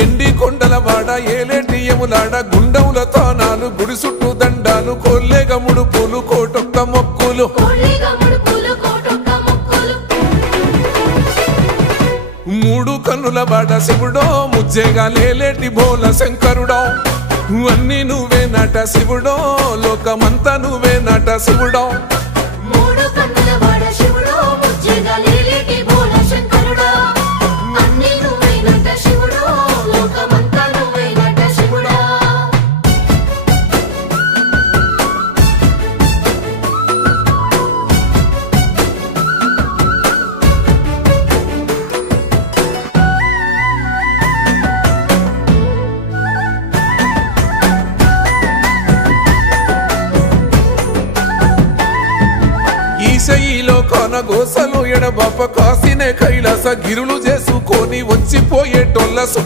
ఎండి కొండల వాడ ఏలేటి యములాడ గుండముల తానాలు గుడి చుట్టూ దండాలు కొల్లేగ ముడుపులు కోటొక్క మొక్కులు మూడు కన్నుల వాడ శివుడో ముజ్జేగా లేలేటి బోల శంకరుడో అన్ని నువ్వే నట శివుడో లోకమంతా నువ్వే నట శివుడో ఈశయిలో కొనగోసలు ఎడబాప కాసినే కైలాస గిరులు చేసుకొని వచ్చిపోయేటోళ్ళ